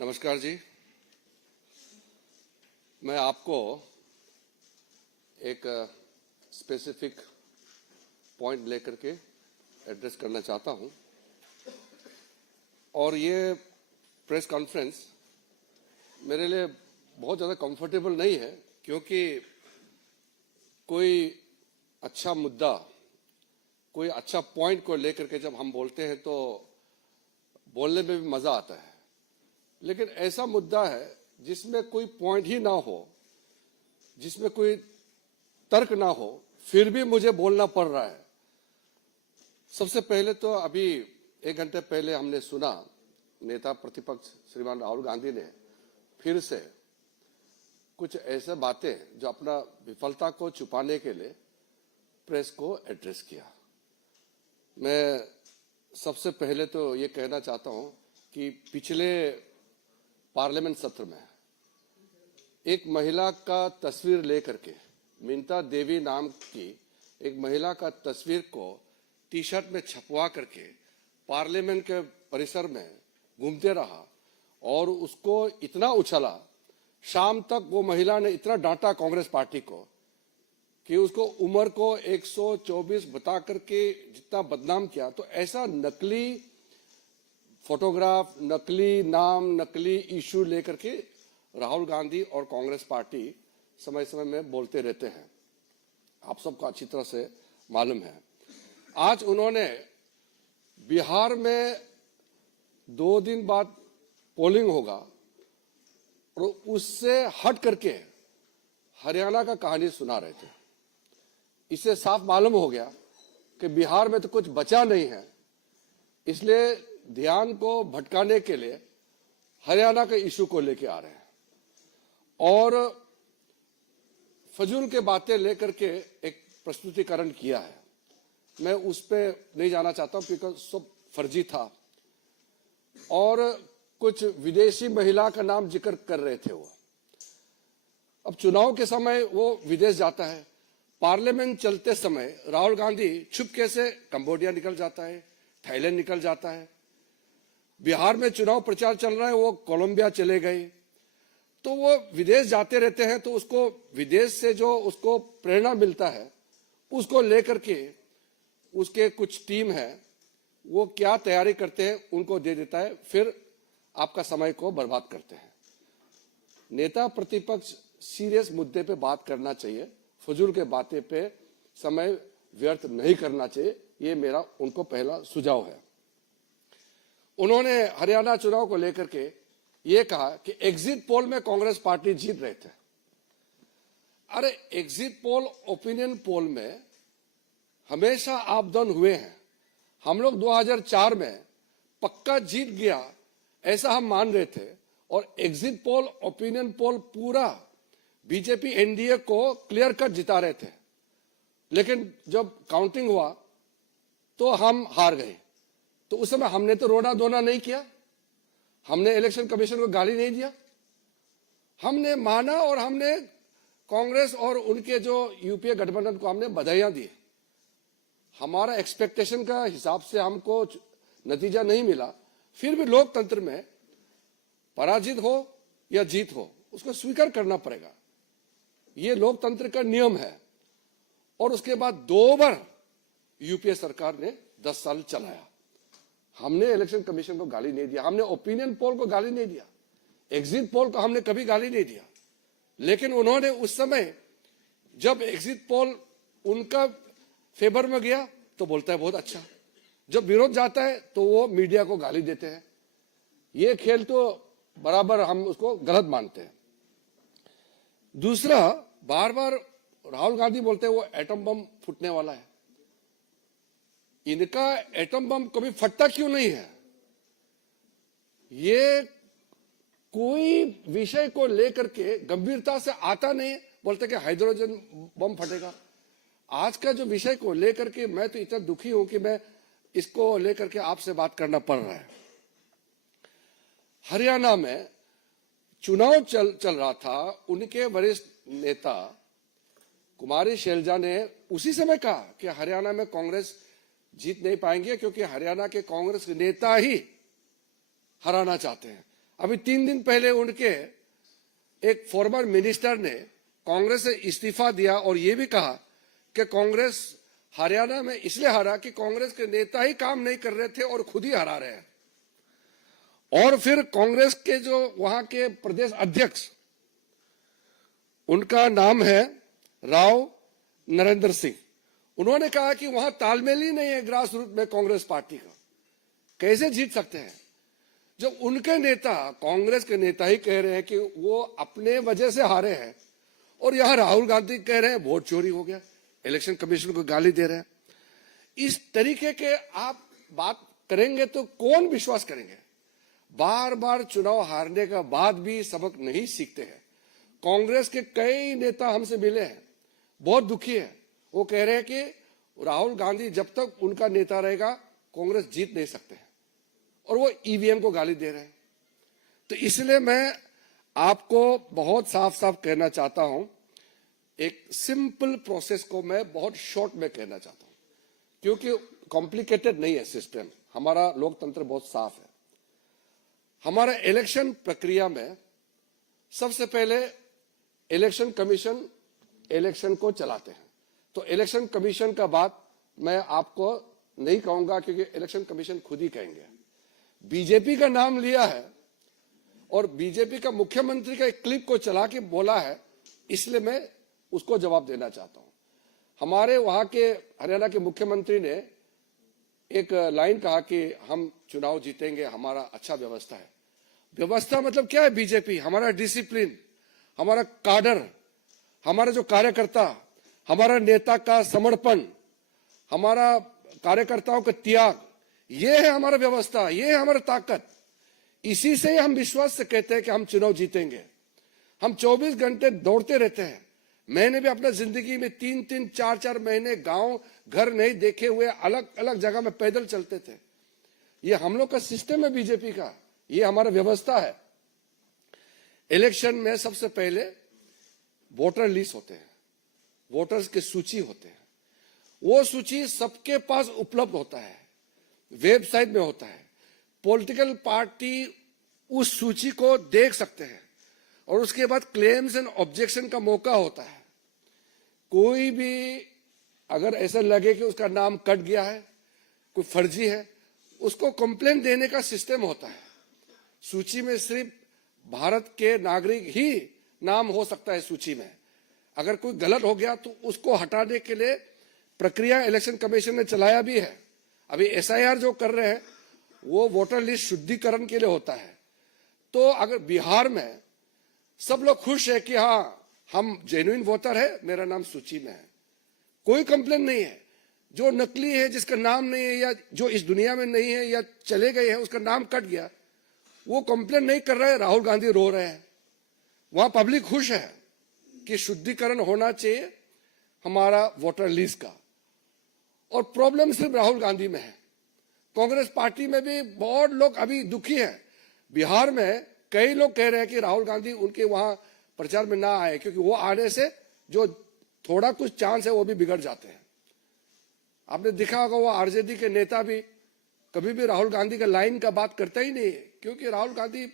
नमस्कार जी। मैं आपको एक स्पेसिफिक पॉइंट लेकर के एड्रेस करना चाहता हूं और ये प्रेस कॉन्फ्रेंस मेरे लिए बहुत ज़्यादा कंफर्टेबल नहीं है, क्योंकि कोई अच्छा मुद्दा, कोई अच्छा पॉइंट को लेकर के जब हम बोलते हैं तो बोलने में भी मज़ा आता है। लेकिन ऐसा मुद्दा है जिसमें कोई पॉइंट ही ना हो, जिसमें कोई तर्क ना हो, फिर भी मुझे बोलना पड़ रहा है। सबसे पहले तो अभी 1 घंटे पहले हमने सुना नेता प्रतिपक्ष श्रीमान राहुल गांधी ने फिर से कुछ ऐसे बातें जो अपना विफलता को छुपाने के लिए प्रेस को एड्रेस किया। मैं सबसे पहले तो ये कहना चाहता हूं कि पिछले पार्लियामेंट सत्र में एक महिला का तस्वीर लेकर के, मिंता देवी नाम की एक महिला का तस्वीर को टी शर्ट में छपवा करके पार्लियामेंट के परिसर में घूमते रहा और उसको इतना उछला, शाम तक वो महिला ने इतना डांटा कांग्रेस पार्टी को कि उसको उम्र को 124 बता करके जितना बदनाम किया। तो ऐसा नकली फोटोग्राफ, नकली नाम, नकली इशू लेकर के राहुल गांधी और कांग्रेस पार्टी समय समय में बोलते रहते हैं। आप सबको अच्छी तरह से मालूम है। आज उन्होंने बिहार में 2 दिन बाद पोलिंग होगा और उससे हट करके हरियाणा का कहानी सुना रहे थे। इससे साफ मालूम हो गया कि बिहार में तो कुछ बचा नहीं है, इसलिए ध्यान को भटकाने के लिए हरियाणा के इशू को लेके आ रहे हैं और फजूल के बातें लेकर के एक प्रस्तुतिकरण किया है। मैं उस पर नहीं जाना चाहता हूं, क्योंकि सब फर्जी था और कुछ विदेशी महिला का नाम जिक्र कर रहे थे वो। अब चुनाव के समय वो विदेश जाता है, पार्लियामेंट चलते समय राहुल गांधी छुपके से कंबोडिया निकल जाता है, थाईलैंड निकल जाता है। बिहार में चुनाव प्रचार चल रहा है, वो कोलंबिया चले गए। तो वो विदेश जाते रहते हैं, तो उसको विदेश से जो उसको प्रेरणा मिलता है उसको लेकर के उसके कुछ टीम है, वो क्या तैयारी करते हैं उनको दे देता है, फिर आपका समय को बर्बाद करते हैं। नेता प्रतिपक्ष सीरियस मुद्दे पे बात करना चाहिए, फजूल के बातें पे समय व्यर्थ नहीं करना चाहिए। ये मेरा उनको पहला सुझाव है। उन्होंने हरियाणा चुनाव को लेकर के ये कहा कि एग्जिट पोल में कांग्रेस पार्टी जीत रहे थे। अरे एग्जिट पोल, ओपिनियन पोल में हमेशा आप डाउन हुए हैं। हम लोग 2004 में पक्का जीत गया ऐसा हम मान रहे थे और एग्जिट पोल, ओपिनियन पोल पूरा बीजेपी एनडीए को क्लियर कट जिता रहे थे। लेकिन जब काउंटिंग हुआ तो हम हार गए। तो उस समय हमने तो रोना धोना नहीं किया, हमने इलेक्शन कमीशन को गाली नहीं दिया, हमने माना और हमने कांग्रेस और उनके जो यूपीए गठबंधन को हमने बधाइयां दी। हमारा एक्सपेक्टेशन का हिसाब से हमको नतीजा नहीं मिला, फिर भी लोकतंत्र में पराजित हो या जीत हो उसको स्वीकार करना पड़ेगा। ये लोकतंत्र का नियम है। और उसके बाद 2 बार यूपीए सरकार ने 10 साल चलाया। हमने इलेक्शन कमीशन को गाली नहीं दिया, हमने ओपिनियन पोल को गाली नहीं दिया, एग्जिट पोल को हमने कभी गाली नहीं दिया। लेकिन उन्होंने उस समय जब एग्जिट पोल उनका फेवर में गया तो बोलता है बहुत अच्छा, जब विरोध जाता है तो वो मीडिया को गाली देते हैं। ये खेल तो बराबर हम उसको गलत मानते हैं। दूसरा, बार बार राहुल गांधी बोलते हैं वो एटम बम फूटने वाला है। इनका एटम बम कभी फटता क्यों नहीं है? ये कोई विषय को लेकर के गंभीरता से आता नहीं, बोलते कि हाइड्रोजन बम फटेगा। आज का जो विषय को लेकर के मैं तो इतना दुखी हूं कि मैं इसको लेकर के आपसे बात करना पड़ रहा है। हरियाणा में चुनाव चल रहा था, उनके वरिष्ठ नेता कुमारी शैलजा ने उसी समय कहा कि हरियाणा में कांग्रेस जीत नहीं पाएंगे, क्योंकि हरियाणा के कांग्रेस नेता ही हराना चाहते हैं। अभी 3 दिन पहले उनके एक फॉर्मर मिनिस्टर ने कांग्रेस से इस्तीफा दिया और ये भी कहा कि कांग्रेस हरियाणा में इसलिए हारा कि कांग्रेस के नेता ही काम नहीं कर रहे थे और खुद ही हरा रहे हैं। और फिर कांग्रेस के जो वहां के प्रदेश अध्यक्ष, उनका नाम है राव नरेंद्र सिंह, उन्होंने कहा कि वहां तालमेल ही नहीं है ग्रास रूट में कांग्रेस पार्टी का, कैसे जीत सकते हैं। जब उनके नेता, कांग्रेस के नेता ही कह रहे हैं कि वो अपने वजह से हारे हैं, और यहां राहुल गांधी कह रहे हैं वोट चोरी हो गया, इलेक्शन कमीशन को गाली दे रहे हैं। इस तरीके के आप बात करेंगे तो कौन विश्वास करेंगे। बार बार चुनाव हारने का बाद भी सबक नहीं सीखते हैं। कांग्रेस के कई नेता हमसे मिले हैं, बहुत दुखी है। वो कह रहे हैं कि राहुल गांधी जब तक उनका नेता रहेगा कांग्रेस जीत नहीं सकते हैं, और वो ईवीएम को गाली दे रहे हैं। तो इसलिए मैं आपको बहुत साफ साफ कहना चाहता हूं, एक सिंपल प्रोसेस को मैं बहुत शॉर्ट में कहना चाहता हूं, क्योंकि कॉम्प्लिकेटेड नहीं है सिस्टम। हमारा लोकतंत्र बहुत साफ है। हमारा इलेक्शन प्रक्रिया में सबसे पहले इलेक्शन कमीशन इलेक्शन को चलाते हैं। तो इलेक्शन कमीशन का बात मैं आपको नहीं कहूंगा, क्योंकि इलेक्शन कमीशन खुद ही कहेंगे। बीजेपी का नाम लिया है और बीजेपी का मुख्यमंत्री का एक क्लिप को चला के बोला है, इसलिए मैं उसको जवाब देना चाहता हूं। हमारे वहां के हरियाणा के मुख्यमंत्री ने एक लाइन कहा कि हम चुनाव जीतेंगे, हमारा अच्छा व्यवस्था है। व्यवस्था मतलब क्या है बीजेपी? हमारा डिसिप्लिन, हमारा काडर, हमारा जो कार्यकर्ता, हमारा नेता का समर्पण, हमारा कार्यकर्ताओं का त्याग, ये है हमारा व्यवस्था, ये है हमारा ताकत। इसी से हम विश्वास से कहते हैं कि हम चुनाव जीतेंगे। हम 24 घंटे दौड़ते रहते हैं। मैंने भी अपना जिंदगी में 3-3, 4-4 महीने गांव घर नहीं देखे हुए अलग अलग जगह में पैदल चलते थे। ये हम लोग का सिस्टम है बीजेपी का, ये हमारा व्यवस्था है। इलेक्शन में सबसे पहले वोटर लिस्ट होते हैं, वोटर्स की सूची होते हैं। वो सूची सबके पास उपलब्ध होता है, वेबसाइट में होता है। पॉलिटिकल पार्टी उस सूची को देख सकते हैं और उसके बाद क्लेम्स एंड ऑब्जेक्शन का मौका होता है। कोई भी अगर ऐसा लगे कि उसका नाम कट गया है, कोई फर्जी है, उसको कंप्लेंट देने का सिस्टम होता है। सूची में सिर्फ भारत के नागरिक ही नाम हो सकता है सूची में। अगर कोई गलत हो गया तो उसको हटाने के लिए प्रक्रिया इलेक्शन कमीशन ने चलाया भी है। अभी एसआईआर जो कर रहे हैं वो वोटर लिस्ट शुद्धिकरण के लिए होता है। तो अगर बिहार में सब लोग खुश है कि हाँ हम जेन्युइन वोटर है, मेरा नाम सूची में है, कोई कंप्लेन नहीं है। जो नकली है, जिसका नाम नहीं है या जो इस दुनिया में नहीं है या चले गए हैं, उसका नाम कट गया, वो कंप्लेन नहीं कर रहा है, राहुल गांधी रो रहे हैं। वहां पब्लिक खुश है कि शुद्धिकरण होना चाहिए हमारा वोटर लिस्ट का। और प्रॉब्लम सिर्फ राहुल गांधी में है, कांग्रेस पार्टी में भी बहुत लोग अभी दुखी हैं। बिहार में कई लोग कह रहे हैं कि राहुल गांधी उनके वहां प्रचार में ना आए, क्योंकि वो आने से जो थोड़ा कुछ चांस है वो भी बिगड़ जाते हैं। आपने देखा होगा वो आरजेडी के नेता भी कभी भी राहुल गांधी का लाइन का बात करता ही नहीं है, क्योंकि राहुल गांधी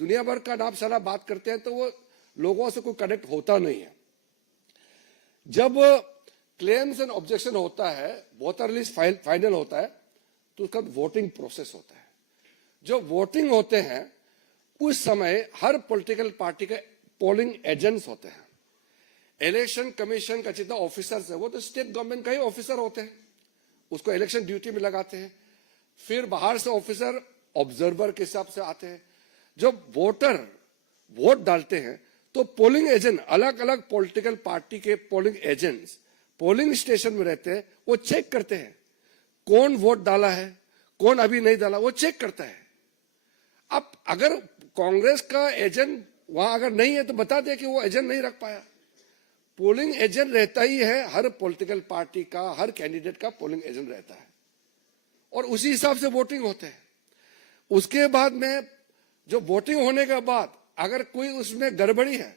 दुनिया भर का नाम सारा बात करते हैं तो वो लोगों से कोई कनेक्ट होता नहीं है। जब क्लेम्स एंड ऑब्जेक्शन होता है, वोटर लिस्ट फाइनल होता है, तो उसका वोटिंग प्रोसेस होता है। जो वोटिंग होते हैं उस समय हर पॉलिटिकल पार्टी के पोलिंग एजेंट्स होते हैं। इलेक्शन कमीशन का जितना ऑफिसर्स है वो तो स्टेट गवर्नमेंट का ही ऑफिसर होते हैं, उसको इलेक्शन ड्यूटी में लगाते हैं। फिर बाहर से ऑफिसर ऑब्जर्वर के हिसाब से आते हैं। जब वोटर वोट डालते हैं तो पोलिंग एजेंट, अलग अलग पॉलिटिकल पार्टी के पोलिंग एजेंट्स पोलिंग स्टेशन में रहते हैं। वो चेक करते हैं कौन वोट डाला है, कौन अभी नहीं डाला, वो चेक करता है। अब अगर कांग्रेस का एजेंट वहां अगर नहीं है तो बता दे कि वो एजेंट नहीं रख पाया। पोलिंग एजेंट रहता ही है, हर पॉलिटिकल पार्टी का, हर कैंडिडेट का पोलिंग एजेंट रहता है और उसी हिसाब से वोटिंग होते हैं। उसके बाद में जो वोटिंग होने के बाद अगर कोई उसमें गड़बड़ी है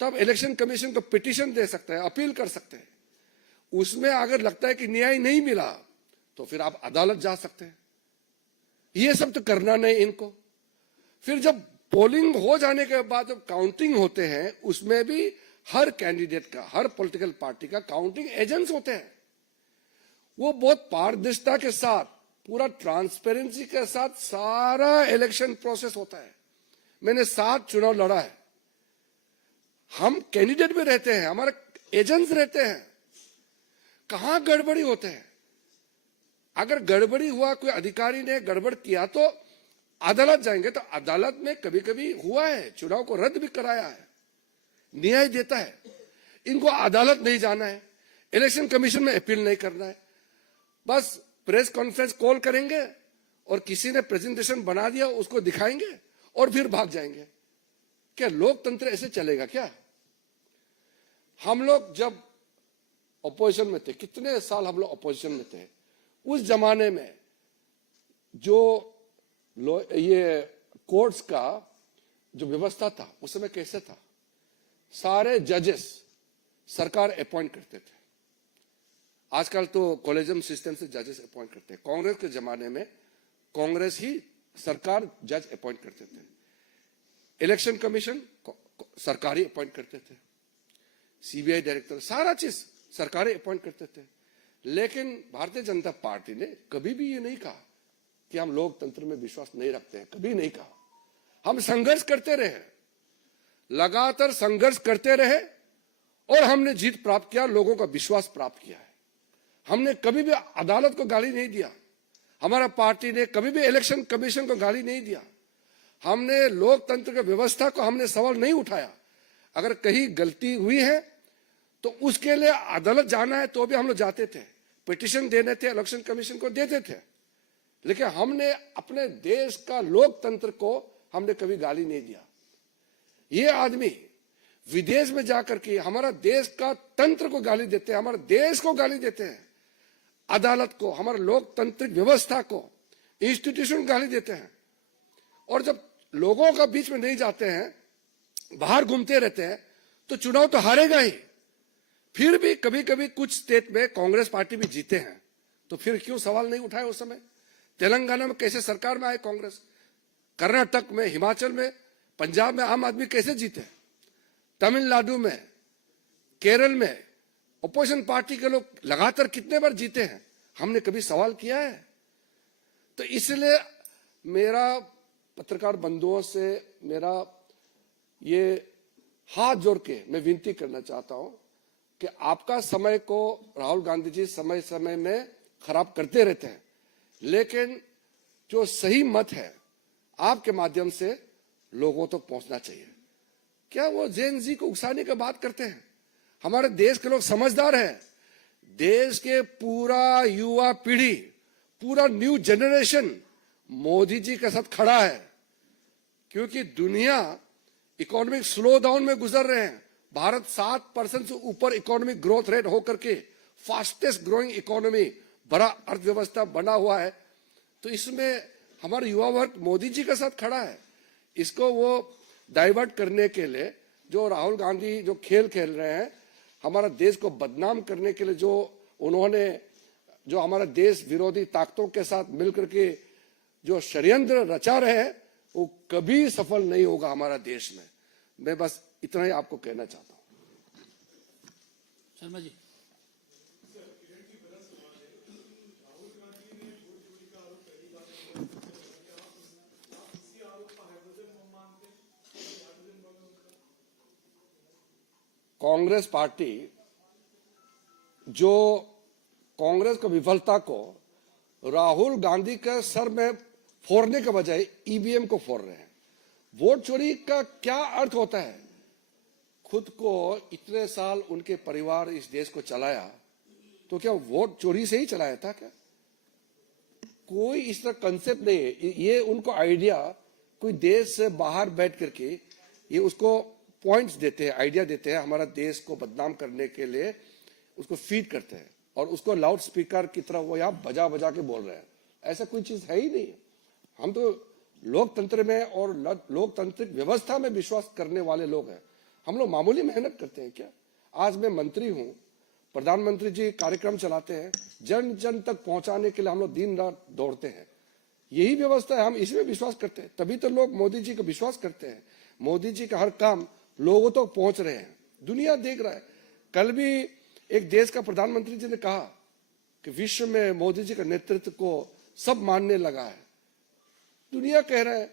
तो आप इलेक्शन कमीशन को पिटीशन दे सकते हैं, अपील कर सकते हैं। उसमें अगर लगता है कि न्याय नहीं मिला तो फिर आप अदालत जा सकते हैं। ये सब तो करना नहीं इनको। फिर जब पोलिंग हो जाने के बाद जब काउंटिंग होते हैं उसमें भी हर कैंडिडेट का, हर पॉलिटिकल पार्टी का काउंटिंग एजेंट्स होते हैं। वो बहुत पारदर्शिता के साथ, पूरा ट्रांसपेरेंसी के साथ सारा इलेक्शन प्रोसेस होता है। मैंने 7 चुनाव लड़ा है। हम कैंडिडेट भी रहते हैं, हमारे एजेंट्स रहते हैं। कहां गड़बड़ी होते हैं? अगर गड़बड़ी हुआ, कोई अधिकारी ने गड़बड़ किया तो अदालत जाएंगे, तो अदालत में कभी कभी हुआ है, चुनाव को रद्द भी कराया है, न्याय देता है। इनको अदालत नहीं जाना है, इलेक्शन कमीशन में अपील नहीं करना है, बस प्रेस कॉन्फ्रेंस कॉल करेंगे और किसी ने प्रेजेंटेशन बना दिया उसको दिखाएंगे और फिर भाग जाएंगे। क्या लोकतंत्र ऐसे चलेगा क्या? हम लोग जब अपोजिशन में थे, कितने साल हम लोग अपोजिशन में थे, उस जमाने में जो ये कोर्ट्स का जो व्यवस्था था उस समय कैसे था? सारे जजेस सरकार अपॉइंट करते थे। आजकल तो कॉलेजियम सिस्टम से जजेस अपॉइंट करते हैं। कांग्रेस के जमाने में कांग्रेस ही सरकार जज अपॉइंट करते थे। इलेक्शन कमीशन सरकारी अपॉइंट करते थे, सीबीआई डायरेक्टर, सारा चीज सरकारी अपॉइंट करते थे। लेकिन भारतीय जनता पार्टी ने कभी भी ये नहीं कहा कि हम लोकतंत्र में विश्वास नहीं रखते हैं, कभी नहीं कहा। हम संघर्ष करते रहे, लगातार संघर्ष करते रहे और हमने जीत प्राप्त किया, लोगों का विश्वास प्राप्त किया है। हमने कभी भी अदालत को गाली नहीं दिया, हमारा पार्टी ने कभी भी इलेक्शन कमीशन को गाली नहीं दिया, हमने लोकतंत्र की व्यवस्था को हमने सवाल नहीं उठाया। अगर कहीं गलती हुई है तो उसके लिए अदालत जाना है तो भी हम लोग जाते थे, पिटीशन देने थे, इलेक्शन कमीशन को देते थे। लेकिन हमने अपने देश का लोकतंत्र को हमने कभी गाली नहीं दिया। ये आदमी विदेश में जाकर के हमारा देश का तंत्र को गाली देते हैं, हमारे देश को गाली देते हैं, अदालत को, हमारे लोकतांत्रिक व्यवस्था को, इंस्टीट्यूशन गाली देते हैं। और जब लोगों का बीच में नहीं जाते हैं, बाहर घूमते रहते हैं, तो चुनाव तो हारेगा ही। फिर भी कभी कभी कुछ स्टेट में कांग्रेस पार्टी भी जीते हैं, तो फिर क्यों सवाल नहीं उठाए उस समय? तेलंगाना में कैसे सरकार में आए कांग्रेस, कर्नाटक में, हिमाचल में, पंजाब में आम आदमी कैसे जीते, तमिलनाडु में, केरल में अपोजिशन पार्टी के लोग लगातार कितने बार जीते हैं, हमने कभी सवाल किया है? तो इसलिए मेरा पत्रकार बंधुओं से मेरा ये हाथ जोड़ के मैं विनती करना चाहता हूं कि आपका समय को राहुल गांधी जी समय समय में खराब करते रहते हैं, लेकिन जो सही मत है आपके माध्यम से लोगों तक पहुंचना चाहिए। क्या वो जेन जी को उकसाने की बात करते हैं? हमारे देश के लोग समझदार हैं। देश के पूरा युवा पीढ़ी, पूरा न्यू जनरेशन मोदी जी के साथ खड़ा है, क्योंकि दुनिया इकोनॉमिक स्लो डाउन में गुजर रहे हैं। भारत 7% से ऊपर इकोनॉमिक ग्रोथ रेट होकर के फास्टेस्ट ग्रोइंग इकोनॉमी, बड़ा अर्थव्यवस्था बना हुआ है। तो इसमें हमारा युवा वर्ग मोदी जी के साथ खड़ा है। इसको वो डाइवर्ट करने के लिए जो राहुल गांधी जो खेल खेल रहे हैं, हमारा देश को बदनाम करने के लिए जो उन्होंने जो हमारा देश विरोधी ताकतों के साथ मिलकर के जो षड्यंत्र रचा रहे हैं, वो कभी सफल नहीं होगा हमारा देश में। मैं बस इतना ही आपको कहना चाहता हूं। शर्मा जी, कांग्रेस पार्टी जो कांग्रेस की विफलता को राहुल गांधी के सर में फोड़ने के बजाय ईवीएम को फोड़ रहे हैं। वोट चोरी का क्या अर्थ होता है? खुद को इतने साल उनके परिवार इस देश को चलाया, तो क्या वोट चोरी से ही चलाया था क्या? कोई इस तरह कंसेप्ट नहीं है। ये उनको आइडिया कोई देश से बाहर बैठ करके ये उसको पॉइंट्स देते हैं, आइडिया देते हैं, हमारा देश को बदनाम करने के लिए उसको फीड करते हैं और उसको लाउड स्पीकर की तरह वो यहाँ बजा बजा के बोल रहे हैं। ऐसा कोई चीज है ही नहीं। हम तो लोकतंत्र में और लोकतांत्रिक व्यवस्था में विश्वास करने वाले लोग हैं। हम लोग मामूली मेहनत करते हैं क्या? आज मैं मंत्री हूं, प्रधानमंत्री जी कार्यक्रम चलाते हैं, जन जन तक पहुंचाने के लिए हम लोग दिन रात दौड़ते हैं। यही व्यवस्था है, हम इसमें विश्वास करते हैं, तभी तो लोग मोदी जी का विश्वास करते हैं। मोदी जी का हर काम लोगों तक पहुंच रहे हैं, दुनिया देख रहा है। कल भी एक देश का प्रधानमंत्री जी ने कहा कि विश्व में मोदी जी का नेतृत्व को सब मानने लगा है। दुनिया कह रहा है,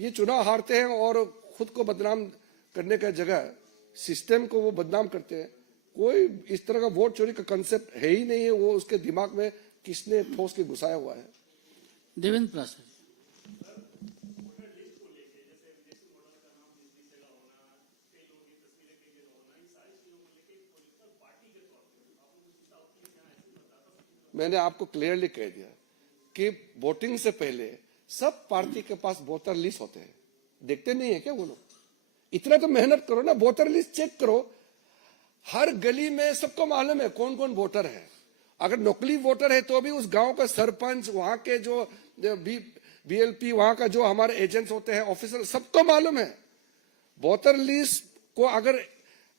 ये चुनाव हारते हैं और खुद को बदनाम करने का जगह सिस्टम को वो बदनाम करते हैं। कोई इस तरह का वोट चोरी का कंसेप्ट है ही नहीं है, वो उसके दिमाग में किसने ठोस के घुसाया हुआ है। देवेंद्र प्रसाद। मैंने आपको क्लियरली कह दिया कि वोटिंग से पहले सब पार्टी के पास वोटर लिस्ट होते हैं, देखते नहीं है क्या वो लोग? इतना तो मेहनत करो ना, वोटर लिस्ट चेक करो। हर गली में सबको मालूम है कौन कौन वोटर है। अगर नकली वोटर है तो भी उस गांव का सरपंच, वहां के जो बीएलपी, वहां का जो हमारे एजेंट्स होते हैं, ऑफिसर, सबको मालूम है। वोटर लिस्ट को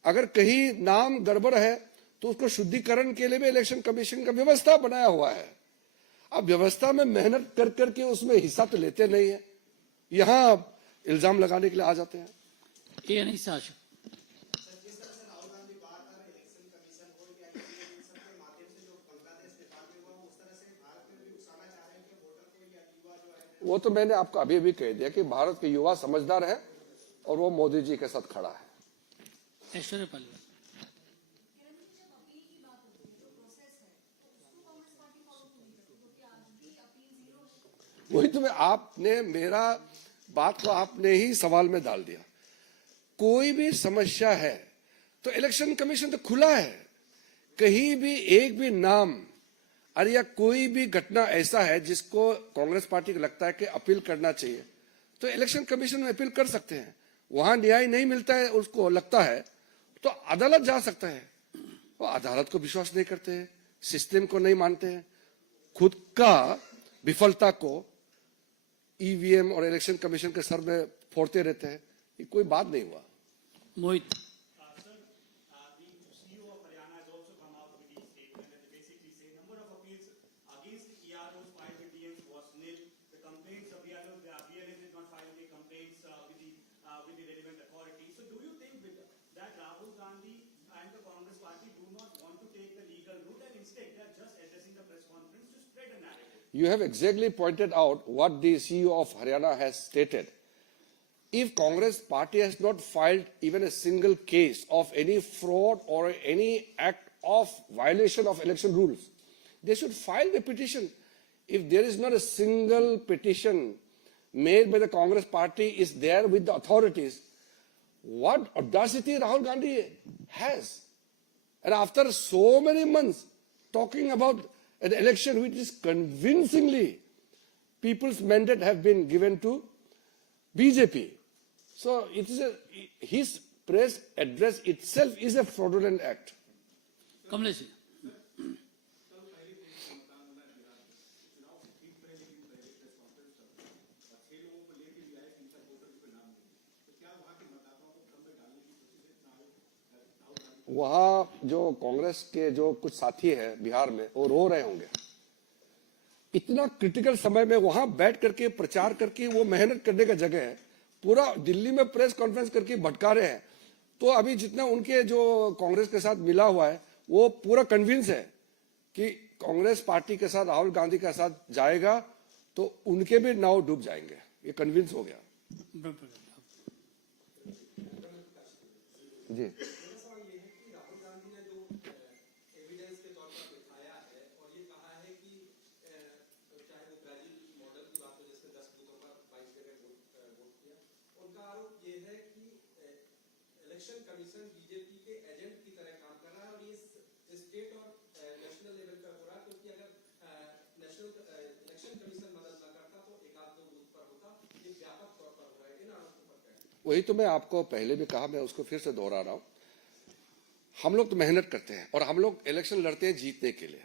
अगर कहीं नाम गड़बड़ है तो उसको शुद्धिकरण के लिए भी इलेक्शन कमीशन का व्यवस्था बनाया हुआ है। अब व्यवस्था में मेहनत कर करके उसमें हिस्सा तो लेते नहीं है, यहां इल्जाम लगाने के लिए आ जाते हैं। ए अनिसा आशा। वो तो मैंने आपको अभी भी कह दिया कि भारत के युवा समझदार है और वो मोदी जी के साथ खड़ा है। ऐश्वर्या पाली। वही तो आपने मेरा बात को आपने ही सवाल में डाल दिया। कोई भी समस्या है तो इलेक्शन कमीशन तो खुला है। कहीं भी एक भी नाम अरे या कोई भी घटना ऐसा है जिसको कांग्रेस पार्टी को लगता है कि अपील करना चाहिए तो इलेक्शन कमीशन में अपील कर सकते हैं। वहां न्याय नहीं मिलता है, उसको लगता है तो अदालत जा सकता है। वो अदालत को विश्वास नहीं करते हैं, सिस्टम को नहीं मानते हैं, खुद का विफलता को ईवीएम और इलेक्शन कमीशन के सर में फोड़ते रहते हैं। ये कोई बात नहीं हुआ। मोहित। You have exactly pointed out what the CEO of Haryana has stated. If Congress party has not filed even a single case of any fraud or any act of violation of election rules, they should file the petition. If there is not a single petition made by the Congress party is there with the authorities, what audacity Rahul Gandhi has. And after so many months talking about an election which is convincingly people's mandate have been given to BJP. So it is his press address itself is a fraudulent act. Kamlesh ji. वहां जो कांग्रेस के जो कुछ साथी हैं बिहार में वो रो रहे होंगे। इतना क्रिटिकल समय में वहां बैठ करके प्रचार करके वो मेहनत करने का जगह है, पूरा दिल्ली में प्रेस कॉन्फ्रेंस करके भटका रहे हैं। तो अभी जितना उनके जो कांग्रेस के साथ मिला हुआ है वो पूरा कन्विंस है कि कांग्रेस पार्टी के साथ राहुल गांधी के साथ जाएगा तो उनके भी नाव डूब जाएंगे, ये कन्विंस हो गया। जी इलेक्शन कमीशन बीजेपी के एजेंट की तरह काम कर रहा है और ये स्टेट और नेशनल लेवल पर हो रहा है, क्योंकि अगर नेशनल इलेक्शन कमीशन मदद न करता तो एक आध दो बूथ पर होता, ये व्यापक तौर पर हो रहा है। इन आरोपों पर क्या? वही तो मैं आपको पहले भी कहा, मैं उसको फिर से दोहरा रहा हूं। हम लोग तो मेहनत करते हैं और हम लोग इलेक्शन लड़ते हैं जीतने के लिए,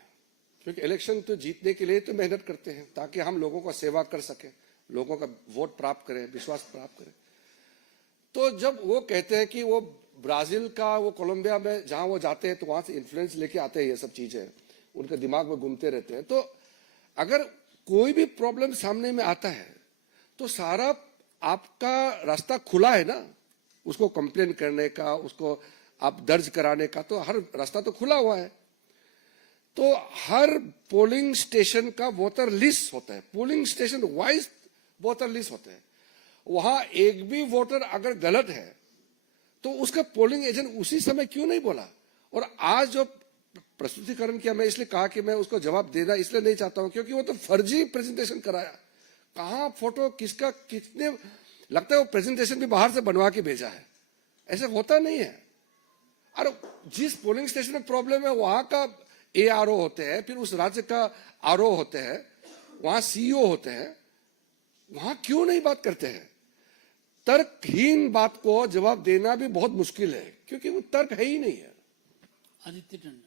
क्योंकि इलेक्शन तो जीतने के लिए तो मेहनत करते हैं ताकि हम लोगों का सेवा कर सके, लोगों का वोट प्राप्त करें, विश्वास प्राप्त करें। तो जब वो कहते हैं कि वो ब्राजील का, वो कोलंबिया में जहां वो जाते हैं तो वहां से इन्फ्लुएंस लेके आते हैं, ये सब चीजें उनके दिमाग में घूमते रहते हैं। तो अगर कोई भी प्रॉब्लम सामने में आता है तो सारा आपका रास्ता खुला है ना, उसको कंप्लेन करने का, उसको आप दर्ज कराने का, तो हर रास्ता तो खुला हुआ है। तो हर पोलिंग स्टेशन का वोटर लिस्ट होता है, polling station wise voter list होता है। वहां एक भी वोटर अगर गलत है तो उसका पोलिंग एजेंट उसी समय क्यों नहीं बोला? और आज जो प्रस्तुतिकरण किया, मैं इसलिए कहा कि मैं उसको जवाब देना इसलिए नहीं चाहता हूं क्योंकि वो तो फर्जी प्रेजेंटेशन कराया। कहां फोटो किसका कितने, लगता है वो प्रेजेंटेशन भी बाहर से बनवा के भेजा है, ऐसे होता नहीं है। और जिस पोलिंग स्टेशन में प्रॉब्लम है वहां का ARO होते हैं, फिर उस राज्य का RO होते हैं, वहां CEO होते हैं, वहां क्यों नहीं बात करते हैं? तर्कहीन बात को जवाब देना भी बहुत मुश्किल है क्योंकि वो तर्क है ही नहीं है। Aditya Tandon.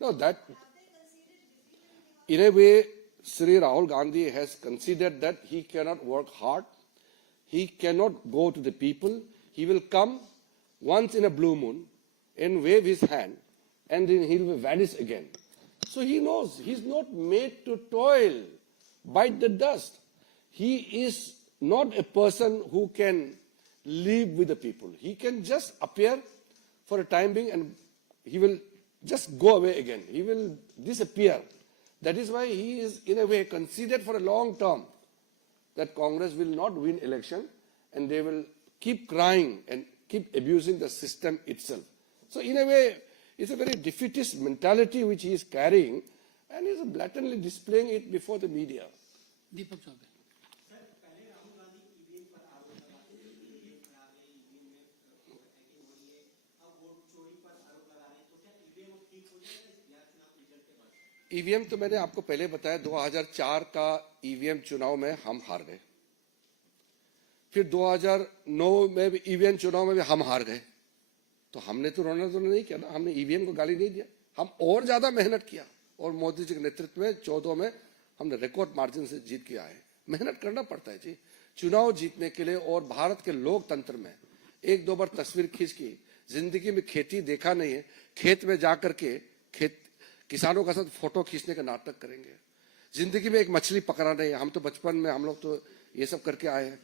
No, that in a way, Sri Rahul Gandhi has considered that he cannot work hard, he cannot go to the people, he will come once in a blue moon and wave his hand and then he will vanish again. So he knows he's not made to toil, bite the dust. He is not a person who can live with the people. He can just appear for a time being and he will just go away again. He will disappear. That is why he is in a way considered for a long term that Congress will not win election and they will keep crying and keep abusing the system itself. So in a way, it's a very defeatist mentality which he is carrying and he is blatantly displaying it before the media. Deepak Choubey. EVM तो मैंने आपको पहले बताया, 2004 का EVM चुनाव में हम हार गए, फिर 2009 में भी ईवीएम चुनाव में भी हम हार गए। तो हमने तो रोना धोना नहीं किया ना, हमने ईवीएम को गाली नहीं दिया, हम और ज्यादा मेहनत किया और मोदी जी के नेतृत्व में 14 में हमने रिकॉर्ड मार्जिन से जीत के आए। मेहनत करना पड़ता है जी चुनाव जीतने के लिए। और भारत के लोकतंत्र में एक दो बार तस्वीर खींच की, जिंदगी में खेती देखा नहीं है, खेत में जाकर के किसानों का साथ फोटो खींचने का नाटक करेंगे। जिंदगी में एक मछली पकड़ा नहीं है, हम तो बचपन में हम लोग तो ये सब करके आए हैं,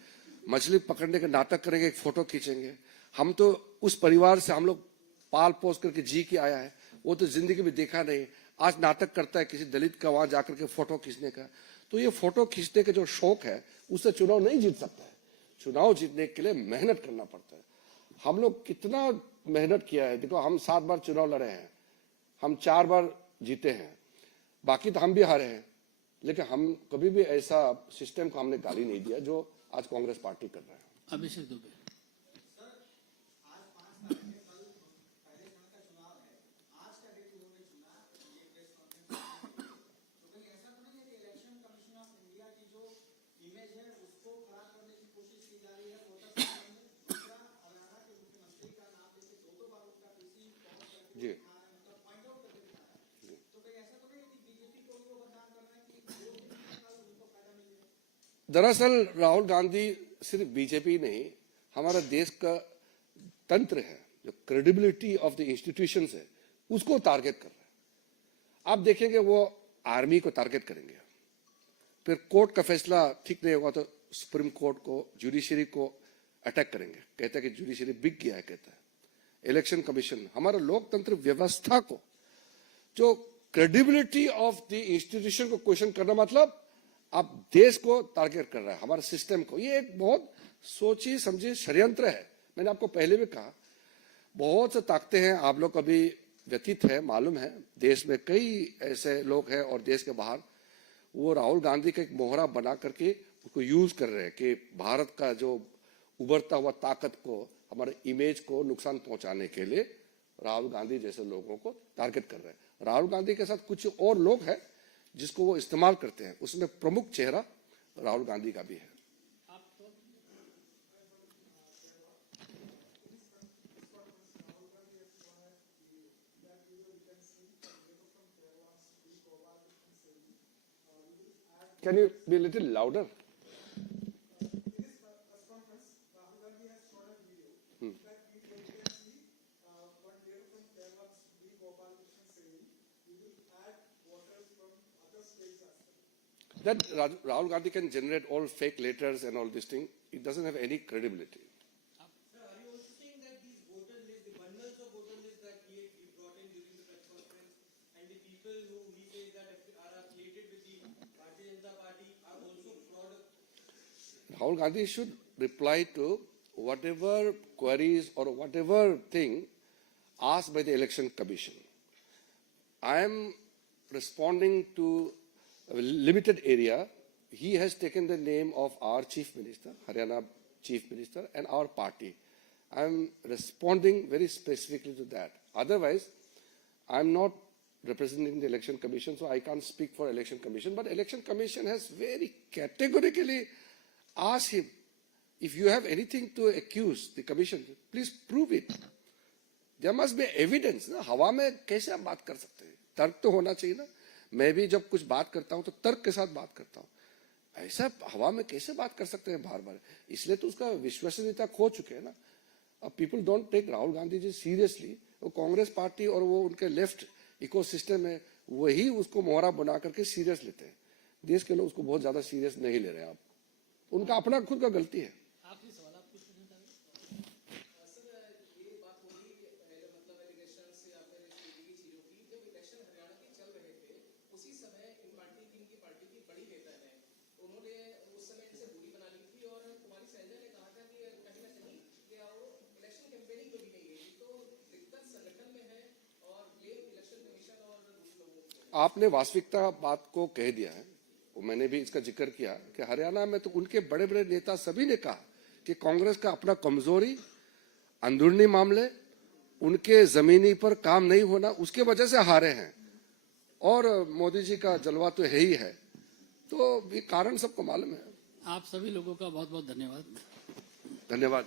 मछली पकड़ने का नाटक करेंगे, एक फोटो खींचेंगे। हम तो उस परिवार से हम लोग पाल पोस करके जी के आया है, वो तो जिंदगी में देखा नहीं। आज नाटक करता है किसी दलित का वहां जाकर के फोटो खींचने का। तो ये फोटो खींचने का जो शौक है उससे चुनाव नहीं जीत सकता है। चुनाव जीतने के लिए मेहनत करना पड़ता है। हम लोग कितना मेहनत किया है, देखो हम 7 बार चुनाव लड़े हैं, हम 4 बार जीते हैं, बाकी तो हम भी हारे हैं, लेकिन हम कभी भी ऐसा सिस्टम को हमने गाली नहीं दिया जो आज कांग्रेस पार्टी कर रहा है। अभिषेक दुबे। जी दरअसल राहुल गांधी सिर्फ बीजेपी नहीं, हमारा देश का तंत्र है, जो क्रेडिबिलिटी ऑफ द इंस्टीट्यूशंस है, उसको टारगेट कर रहा है। आप देखेंगे वो आर्मी को टारगेट करेंगे, फिर कोर्ट का फैसला ठीक नहीं होगा तो सुप्रीम कोर्ट को, जुडिशरी को अटैक करेंगे, कहते हैं कि जुडिशरी बिक गया है, कहता है इलेक्शन कमीशन। हमारा लोकतंत्र व्यवस्था को, जो क्रेडिबिलिटी ऑफ द इंस्टीट्यूशन को क्वेश्चन करना, मतलब आप देश को टारगेट कर रहा है, हमारे सिस्टम को। ये एक बहुत सोची समझी षड्यंत्र है। मैंने आपको पहले भी कहा, बहुत से ताकतें हैं, आप लोग कभी व्यतीत है, मालूम है, देश में कई ऐसे लोग हैं और देश के बाहर, वो राहुल गांधी का एक मोहरा बना करके उसको यूज कर रहे हैं कि भारत का जो उभरता हुआ ताकत को, हमारे इमेज को नुकसान पहुंचाने के लिए राहुल गांधी जैसे लोगों को टारगेट कर रहे हैं। राहुल गांधी के साथ कुछ और लोग हैं जिसको वो इस्तेमाल करते हैं, उसमें प्रमुख चेहरा राहुल गांधी का भी है। Can you be a little louder? That Rahul Gandhi can generate all fake letters and all this thing. It doesn't have any credibility. Sir, are you also saying that these voter lists, the bundles of voter lists that he brought in during the press conference, and the people who he says that are affiliated with the Bharatiya Janata Party are also fraud? Rahul Gandhi should reply to whatever queries or whatever thing asked by the Election Commission. I am responding to a limited area. He has taken the name of our Chief Minister, Haryana Chief Minister, and our party. I am responding very specifically to that. Otherwise, I am not representing the Election Commission, so I can't speak for Election Commission. But Election Commission has very categorically asked him, if you have anything to accuse the Commission, please prove it. There must be evidence. ना हवा में कैसे आप बात कर सकते हैं? तर्क तो होना चाहिए ना. मैं भी जब कुछ बात करता हूं तो तर्क के साथ बात करता हूं. ऐसा हवा में कैसे बात कर सकते हैं बार बार? इसलिए तो उसका विश्वसनीयता खो चुके हैं ना. अब people don't take Rahul Gandhi ji seriously. वो कांग्रेस पार्टी और वो उनके लेफ्ट इकोसिस्टम है, वही उसको मोहरा बना करके सीरियस लेते हैं. देश के लोग उसको बहुत ज्यादा सीरियस नहीं ले रहे हैं. आप उनका अपना खुद का गलती है. आखिरी सवाल आप पूछ रहे थे. सर, ये बात हो रही मतलब एलिगेशन से या फिर इस तरीके की चीजों की, जब इलेक्शन हरियाणा के चल रहे थे उसी समय इनकी पार्टी की बड़ी नेता है, उन्होंने उस समय इनसे दूरी बना ली थी और कुमारी सैलजा ने कहा था कि कहीं ना कहीं क्या वो इलेक्शन कैंपेनिंग में भी नहीं गई. तो दिक्कत संगठन में है और ब्लेम इलेक्शन कमीशन और दूसरे लोगों को. आपने वास्तविकता बात को कह दिया है. मैंने भी इसका जिक्र किया कि हरियाणा में तो उनके बड़े बड़े नेता सभी ने कहा कि कांग्रेस का अपना कमजोरी, अंदरूनी मामले, उनके जमीनी पर काम नहीं होना, उसके वजह से हारे हैं. और मोदी जी का जलवा तो है ही है. तो ये कारण सबको मालूम है. आप सभी लोगों का बहुत बहुत धन्यवाद. धन्यवाद.